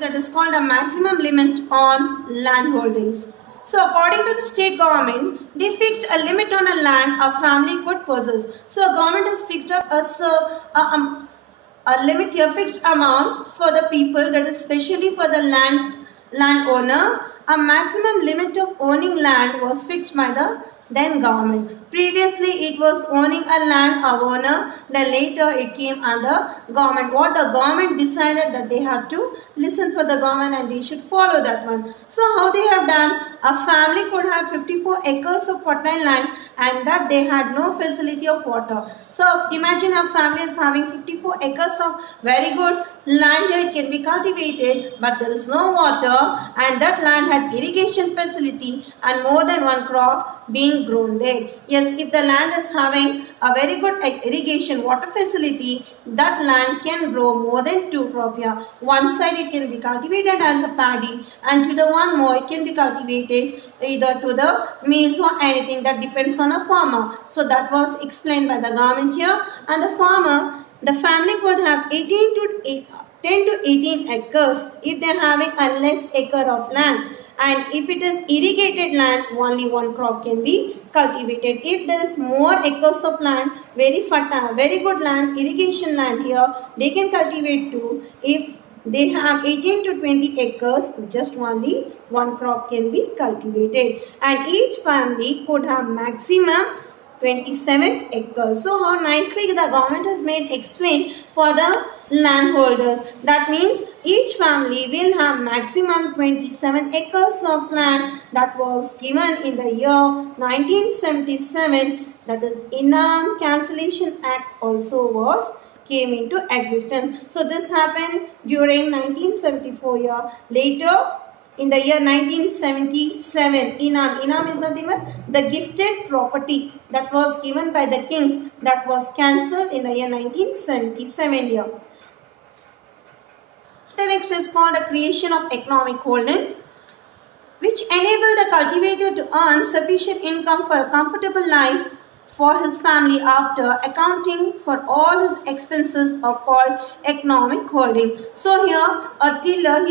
that is called a maximum limit on land holdings. So according to the state government, they fixed a limit on a land a family could possess. So government has fixed up a limit here, fixed amount for the people, that is especially for the landowner. A maximum limit of owning land was fixed by the then government. Previously it was owning a land of owner, then later it came under government. What the government decided, that they had to listen for the government and they should follow that one. So how they have done, a family could have 54 acres of fertile land and that they had no facility of water. So imagine a family is having 54 acres of very good land here, it can be cultivated, but there is no water, and that land had irrigation facility and more than one crop being grown there. Yes, if the land is having a very good irrigation water facility, that land can grow more than 2 crops here. One side it can be cultivated as a paddy, and to the one more it can be cultivated either to the maize or anything, that depends on a farmer. So that was explained by the government here, and the family could have 10 to 18 acres if they are having a less acre of land. And if it is irrigated land, only one crop can be cultivated. If there is more acres of land, very fertile, very good land, irrigation land here, they can cultivate too. If they have 18 to 20 acres, just only one crop can be cultivated. And each family could have maximum 27 acres. So how nicely the government has made explain for the landholders. That means each family will have maximum 27 acres of land. That was given in the year 1977. That is Enam Cancellation Act also came into existence. So this happened during 1974 year. Later, in the year 1977, Enam is nothing but the gifted property that was given by the kings, that was cancelled in the year 1977 year. The next is called the creation of economic holding, which enabled the cultivator to earn sufficient income for a comfortable life for his family after accounting for all his expenses are called economic holding. So here a tiller,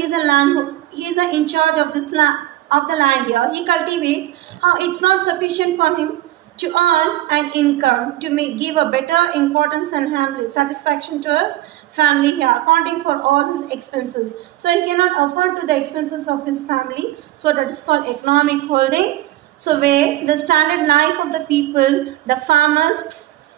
he is in charge of this land, of the land here. He cultivates. It's not sufficient for him to earn an income to give a better importance and satisfaction to his family here, accounting for all his expenses. So he cannot afford to the expenses of his family. So that is called economic holding. So where the standard life of the people, the farmers,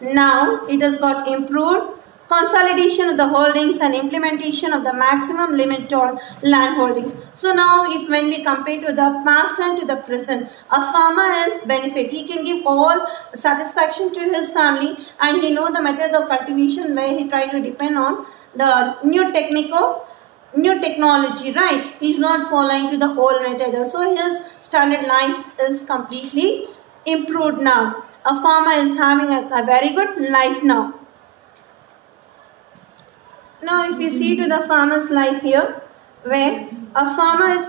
now it has got improved. Consolidation of the holdings and implementation of the maximum limit on land holdings. So now when we compare to the past and to the present, a farmer is benefit. He can give all satisfaction to his family, and he know the method of cultivation where he try to depend on the new technology, right? He is not following to the old method. So his standard life is completely improved now. A farmer is having a very good life now. Now if we see to the farmer's life here, where a farmer is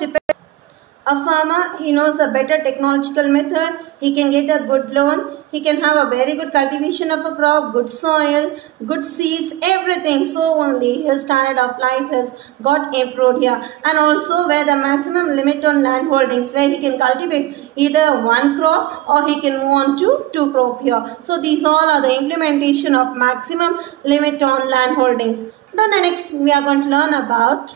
he knows a better technological method, he can get a good loan, he can have a very good cultivation of a crop, good soil, good seeds, everything. So only his standard of life has got improved here. And also where the maximum limit on land holdings, where he can cultivate either one crop or he can move on to 2 crops here. So these all are the implementation of maximum limit on land holdings. Then the next we are going to learn about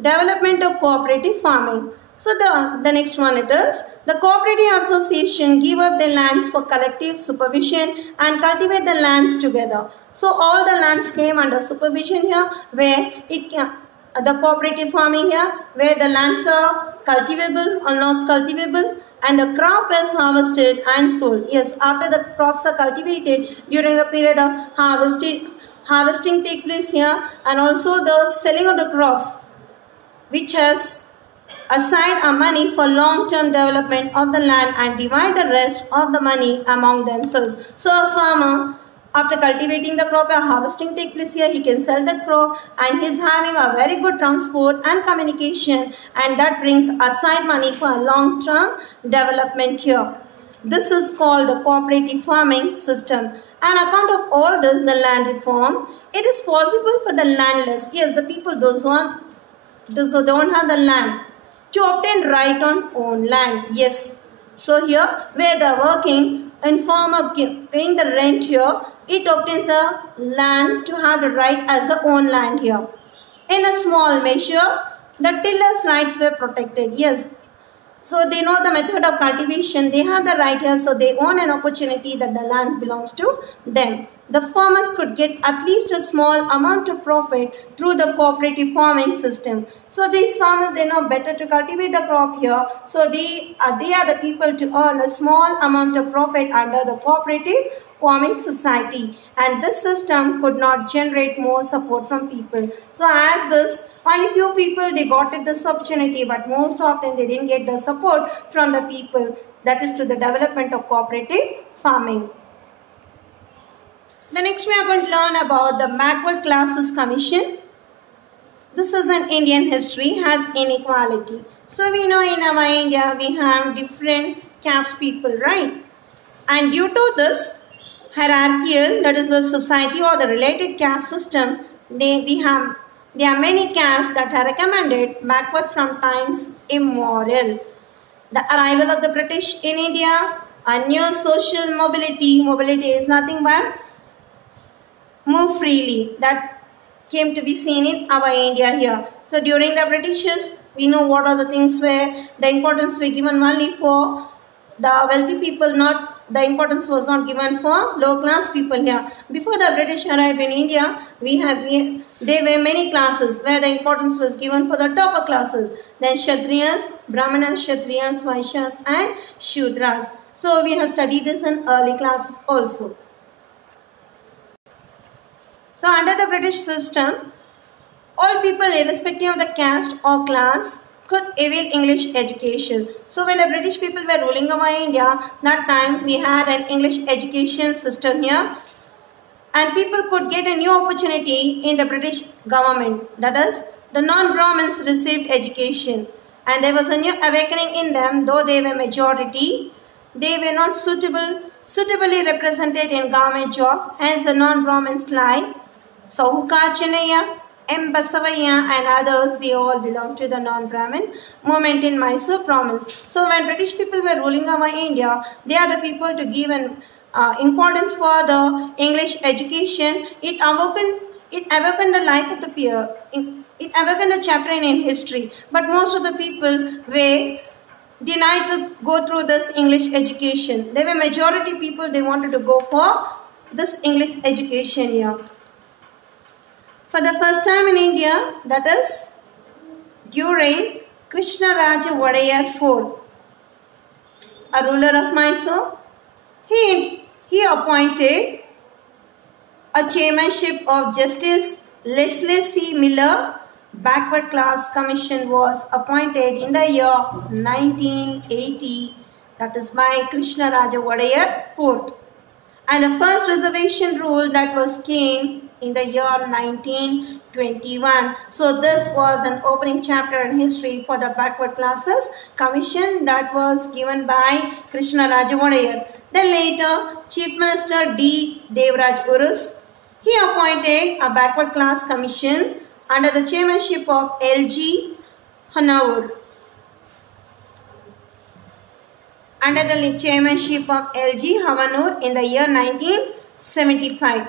development of cooperative farming. So the next one it is, the cooperative association give up their lands for collective supervision and cultivate the lands together. So all the lands came under supervision here, where the cooperative farming here, where the lands are cultivable or not cultivable, and the crop is harvested and sold. Yes, after the crops are cultivated, during the period of harvesting take place here, and also the selling of the crops, which has aside a money for long-term development of the land and divide the rest of the money among themselves. So a farmer, after cultivating the crop and harvesting take place here, he can sell that crop, and he is having a very good transport and communication, and that brings aside money for a long-term development here. This is called the cooperative farming system. On account of all this, the land reform, it is possible for the landless, yes, the people, those who don't have the land, to obtain right on own land. Yes. So here, where they are working in form of paying the rent here, it obtains a land to have the right as a own land here. In a small measure, the tiller's rights were protected. Yes. So they know the method of cultivation, they have the right here, so they own an opportunity that the land belongs to them. The farmers could get at least a small amount of profit through the cooperative farming system. So these farmers, they know better to cultivate the crop here, so they are the people to earn a small amount of profit under the cooperative farming society. And this system could not generate more support from people. So as this, only few people they got it this opportunity, but most of them they didn't get the support from the people, that is to the development of cooperative farming. The next we are going to learn about the Backward Classes Commission. This is an Indian history, has inequality. So we know in our India we have different caste people, right? And due to this hierarchical, that is the society or the related caste system, there are many castes that are recommended backward from times immemorial. The arrival of the British in India, a new social mobility. Mobility is nothing but move freely. That came to be seen in our India here. So during the Britishers, we know what are the things where the importance were given only for the wealthy people, the importance was not given for low class people here. Before the British arrived in India, there were many classes where the importance was given for the topper classes. Then Kshatriyas, Brahmanas, Kshatriyas, Vaishyas and Shudras. So we have studied this in early classes also. So under the British system, all people irrespective of the caste or class could avail English education. So when the British people were ruling over India, that time we had an English education system here, and people could get a new opportunity in the British government. That is, the non-Brahmins received education, and there was a new awakening in them. Though they were majority, they were not suitably represented in government job. Hence the non-Brahmins like Sahuka Chennaya, M. Basavaya and others, they all belong to the non-Brahmin movement in Mysore province. So when British people were ruling over India, they are the people to give an importance for the English education. It awakened the life of the peer. It awakened a chapter in history. But most of the people were denied to go through this English education. There were majority people, they wanted to go for this English education here. For the first time in India, that is during Krishnaraja Wadayar IV, a ruler of Mysore, he appointed a chairmanship of Justice Leslie C. Miller. Backward Class Commission was appointed in the year 1980, that is by Krishnaraja Wadayar IV. And the first reservation rule that was came in the year 1921. So this was an opening chapter in history for the Backward Classes Commission that was given by Krishnaraja Wadayar. Then later, Chief Minister D. Devraj Urus, he appointed a Backward Class Commission under the chairmanship of L.G. Hanaur. Under the chairmanship of L.G. Havanur in the year 1975.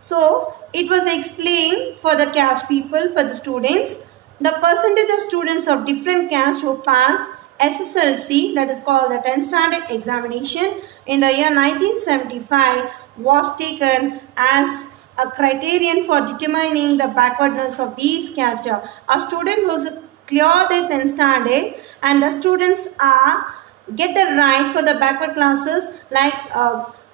So, it was explained for the caste people, for the students, the percentage of students of different caste who pass SSLC, that is called the 10th standard examination, in the year 1975 was taken as a criterion for determining the backwardness of these castes. A student who's clear their 10th standard and the students get the right for the backward classes like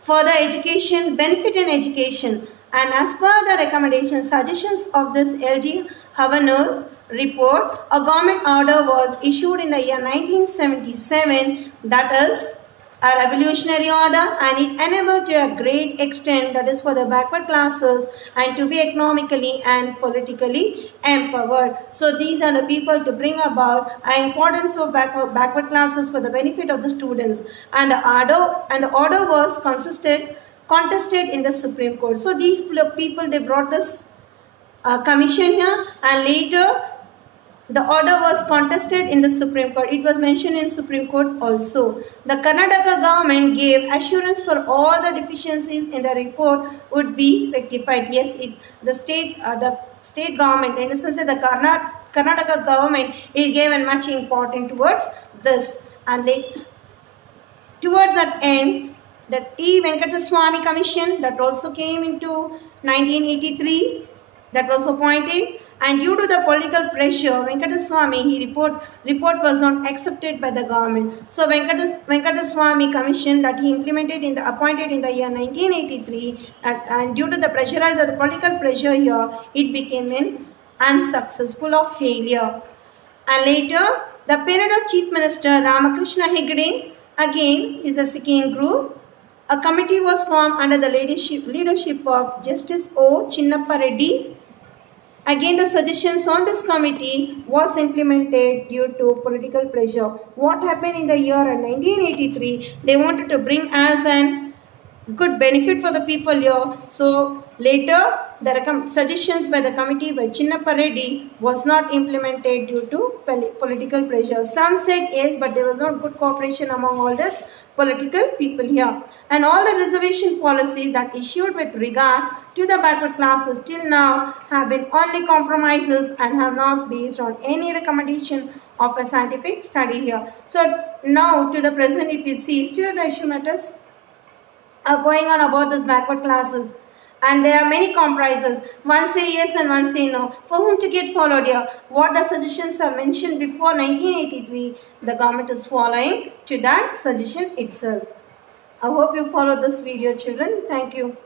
further education, benefit in education. And as per the recommendations, suggestions of this L.G. Havanur report, a government order was issued in the year 1977, that is a revolutionary order, and it enabled to a great extent, that is for the backward classes, and to be economically and politically empowered. So these are the people to bring about an importance of backward classes for the benefit of the students. And the order was consisted contested in the Supreme Court. So these people, they brought this commission here, and later the order was contested in the Supreme Court. It was mentioned in Supreme Court also. The Karnataka government gave assurance for all the deficiencies in the report would be rectified. Yes, the state government, in the sense that the Karnataka government, it gave a much importance towards this. And towards that end, the T. Venkataswamy Commission that also came into 1983, that was appointed. And due to the political pressure, Venkataswamy, report was not accepted by the government. So Venkataswamy Commission that he appointed in the year 1983, and due to the pressurized the political pressure here, it became an unsuccessful or failure. And later, the period of Chief Minister Ramakrishna Hegde, again is a second group. A committee was formed under the leadership of Justice O. Chinnappa Reddy. Again, the suggestions on this committee was implemented due to political pressure. What happened in the year 1983? They wanted to bring as a good benefit for the people here. So later, the suggestions by the committee by Chinnappa Reddy was not implemented due to political pressure. Some said yes, but there was not good cooperation among all this political people here. And all the reservation policies that issued with regard to the backward classes till now have been only compromises and have not based on any recommendation of a scientific study here. So now to the present, if you see, still the issue matters are going on about this backward classes. And there are many compromises. One say yes and one say no. For whom to get followed here? What the suggestions are mentioned before 1983, the government is following to that suggestion itself. I hope you follow this video, children. Thank you.